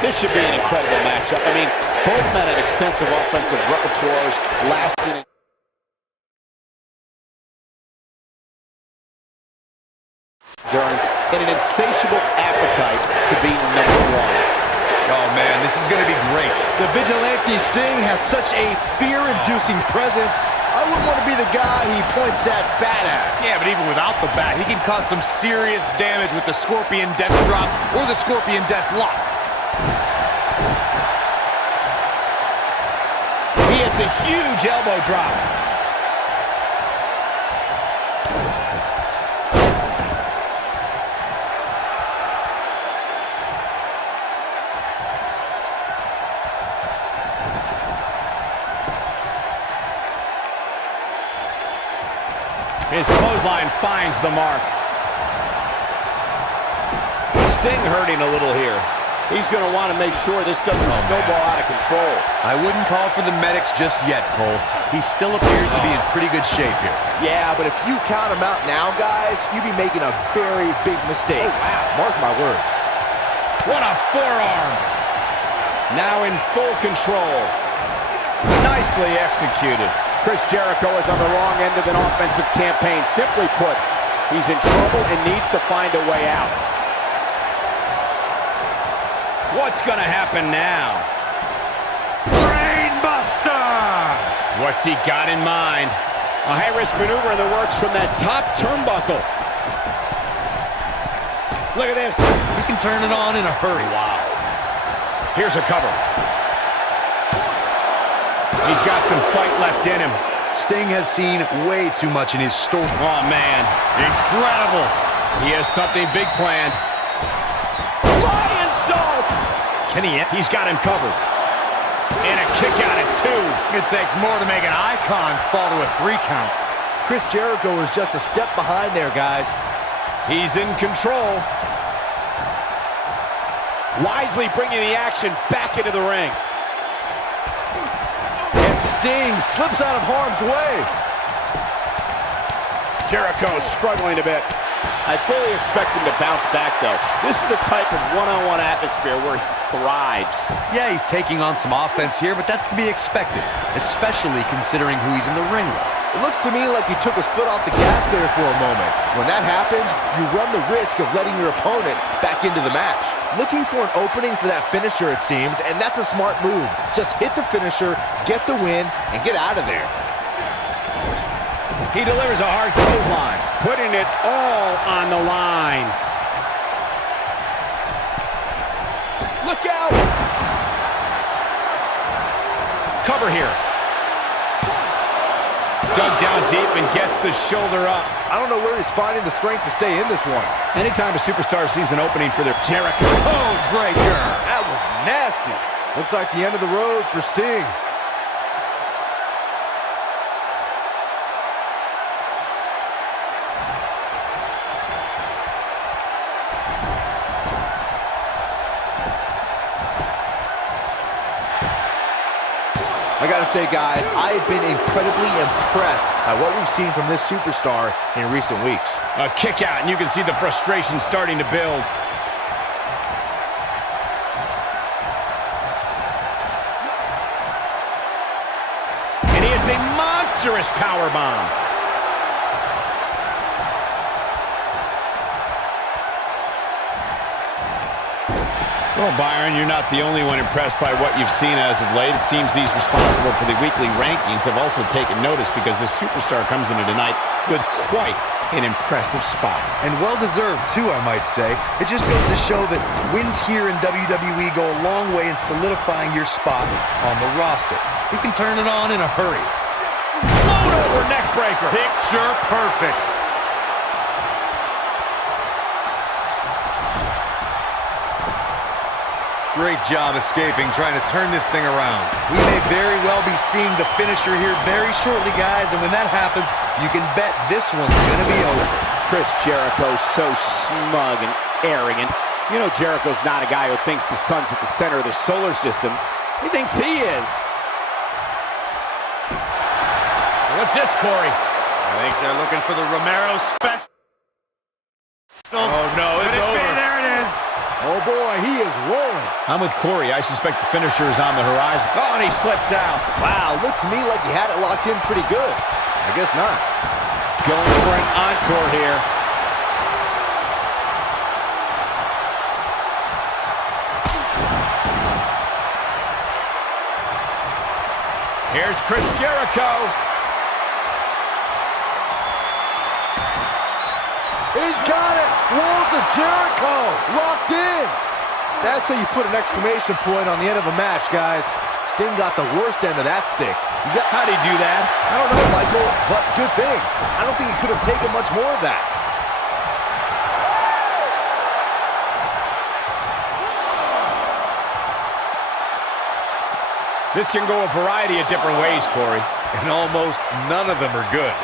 This should be an incredible matchup. I mean, both men have extensive offensive repertoires, lasting endurance, and an insatiable appetite to be number one. Oh, man, this is going to be great. The Vigilante Sting has such a fear-inducing presence. I wouldn't want to be the guy he points that bat at. Yeah, but even without the bat, he can cause some serious damage with the Scorpion Death Drop or the Scorpion Death Lock. He hits a huge elbow drop. His clothesline finds the mark. Sting hurting a little here. He's going to want to make sure this doesn't snowball out of control. I wouldn't call for the medics just yet, Cole. He still appears to be in pretty good shape here. Yeah, but if you count him out now, guys, you'd be making a very big mistake. Oh, wow. Mark my words. What a forearm. Now in full control. Nicely executed. Chris Jericho is on the wrong end of an offensive campaign. Simply put, he's in trouble and needs to find a way out. What's gonna happen now? Brainbuster! What's he got in mind? A high-risk maneuver in the works from that top turnbuckle. Look at this. He can turn it on in a hurry. Wow. Here's a cover. He's got some fight left in him. Sting has seen way too much in his story. Oh, man. Incredible. He has something big planned. Lion salt! Can he? He's got him covered. And a kick out at 2. It takes more to make an icon fall to a 3 count. Chris Jericho is just a step behind there, guys. He's in control. Wisely bringing the action back into the ring. Sting slips out of harm's way. Jericho struggling a bit. I fully expect him to bounce back, though. This is the type of one-on-one atmosphere where he thrives. Yeah, he's taking on some offense here, but that's to be expected, especially considering who he's in the ring with. It looks to me like he took his foot off the gas there for a moment. When that happens, you run the risk of letting your opponent back into the match. Looking for an opening for that finisher, it seems, and that's a smart move. Just hit the finisher, get the win, and get out of there. He delivers a hard clothesline, putting it all on the line. Look out! Cover here. Dug down deep and gets the shoulder up. I don't know where he's finding the strength to stay in this one. Anytime a superstar sees an opening for their Jericho. Oh, breaker. That was nasty. Looks like the end of the road for Sting. I gotta say, guys, I have been incredibly impressed by what we've seen from this superstar in recent weeks. A kick out, and you can see the frustration starting to build. And he hits a monstrous powerbomb. Well, Byron, you're not the only one impressed by what you've seen as of late. It seems these responsible for the weekly rankings have also taken notice because this superstar comes into tonight with quite an impressive spot. And well-deserved, too, I might say. It just goes to show that wins here in WWE go a long way in solidifying your spot on the roster. You can turn it on in a hurry. Float over neck breaker. Picture perfect. Great job escaping, trying to turn this thing around. We may very well be seeing the finisher here very shortly, guys, and when that happens, you can bet this one's going to be over. Chris Jericho's so smug and arrogant. You know Jericho's not a guy who thinks the sun's at the center of the solar system. He thinks he is. What's this, Corey? I think they're looking for the Romero special. Oh, no, it's over. There it is. Oh, boy, he is rolling. I'm with Corey. I suspect the finisher is on the horizon. Oh, and he slips out. Wow, looked to me like he had it locked in pretty good. I guess not. Going for an encore here. Here's Chris Jericho. He's got it! Worlds of Jericho! Locked in! That's how you put an exclamation point on the end of a match, guys. Sting got the worst end of that stick. How'd he do that? I don't know, Michael, but good thing. I don't think he could have taken much more of that. This can go a variety of different ways, Corey. And almost none of them are good.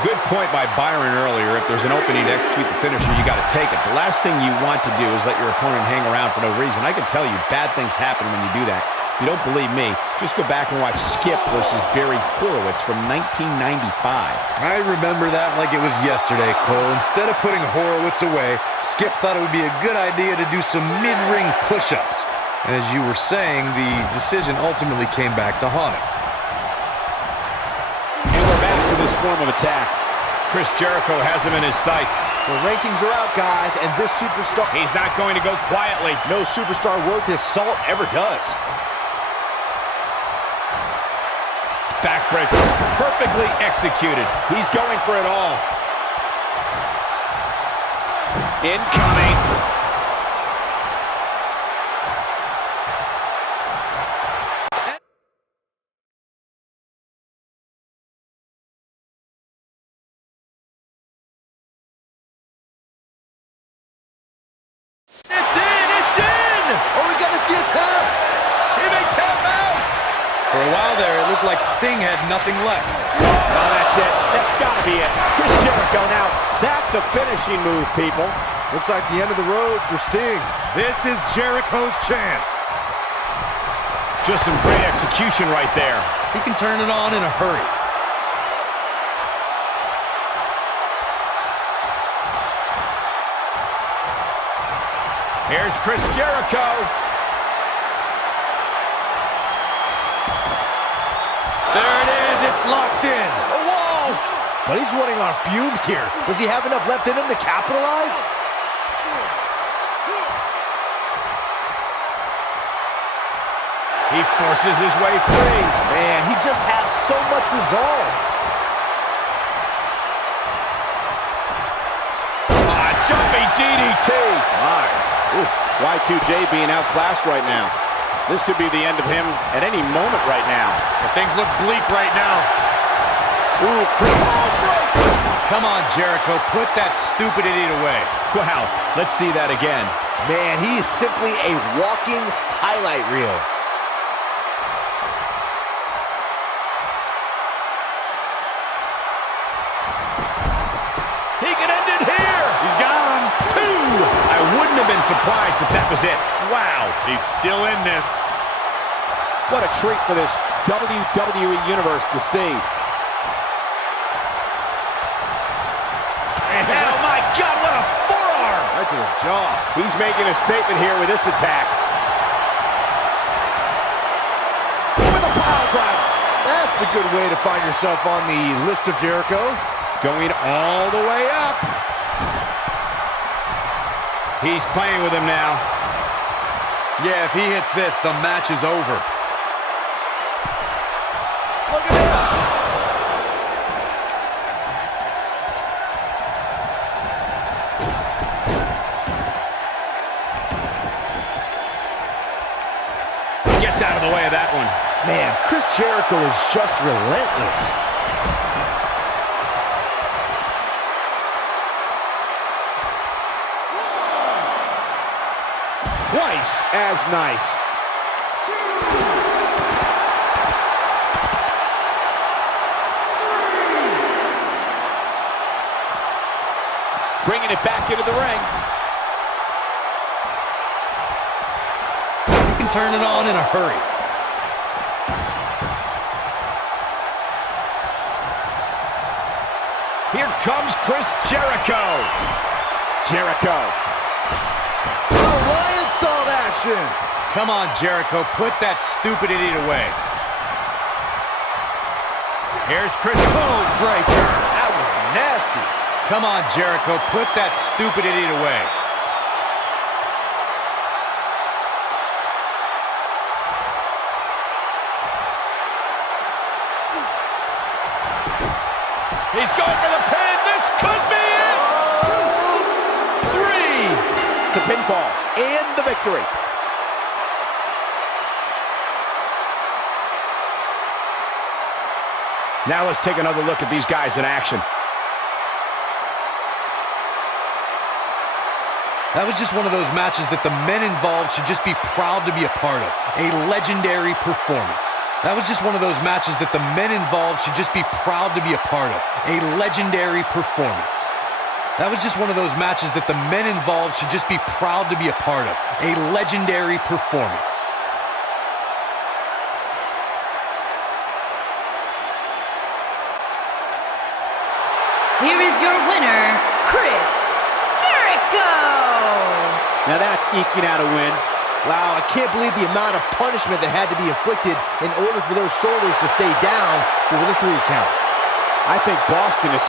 Good point by Byron earlier. If there's an opening to execute the finisher, you got to take it. The last thing you want to do is let your opponent hang around for no reason. I can tell you, bad things happen when you do that. If you don't believe me, just go back and watch Skip versus Barry Horowitz from 1995. I remember that like it was yesterday, Cole. Instead of putting Horowitz away, Skip thought it would be a good idea to do some mid-ring push-ups. And as you were saying, the decision ultimately came back to haunt him. And we're back to this form of attack. Chris Jericho has him in his sights. The rankings are out, guys, and this superstar... He's not going to go quietly. No superstar worth his salt ever does. Backbreaker, perfectly executed. He's going for it all. Incoming. It's in! It's in! Oh, we got to see a tap! He may tap out! For a while there, it looked like Sting had nothing left. Oh, that's it. That's got to be it. Chris Jericho now. That's a finishing move, people. Looks like the end of the road for Sting. This is Jericho's chance. Just some great execution right there. He can turn it on in a hurry. Here's Chris Jericho. There it is. It's locked in. The walls! But he's running on fumes here. Does he have enough left in him to capitalize? He forces his way free. Man, he just has so much resolve. Jumping DDT. My. Ooh, Y2J being outclassed right now. This could be the end of him at any moment right now. But things look bleak right now. Ooh, Come on, Jericho. Put that stupid idiot away. Wow, let's see that again. Man, he is simply a walking highlight reel. He can end it here. He's got him. 2. I wouldn't have been surprised if that was it. Wow, he's still in this. what a treat for this WWE Universe to see. Oh my God, what a forearm! Right to the jaw. He's making a statement here with this attack. With a pile driver. That's a good way to find yourself on the list of Jericho. Going all the way up. He's playing with him now. Yeah, if he hits this, the match is over. Look at this. Gets out of the way of that one. Man, Chris Jericho is just relentless. Twice as nice. Bringing it back into the ring. You can turn it on in a hurry. Here comes Chris Jericho. Jericho. Oh, lion salt action. Come on, Jericho, put that stupid idiot away. Here's Chris. Code breaker. That was nasty. Come on, Jericho, put that stupid idiot away. He's going for the pin. This could be it. 2, 3. The pinfall and the victory. Now let's take another look at these guys in action. That was just one of those matches that the men involved should just be proud to be a part of. A legendary performance. That was just one of those matches that the men involved should just be proud to be a part of. A legendary performance. That was just one of those matches that the men involved should just be proud to be a part of. A legendary performance. Here is your winner, Chris Jericho! Now that's eking out a win. Wow, I can't believe the amount of punishment that had to be inflicted in order for those shoulders to stay down for the 3 count. I think Boston is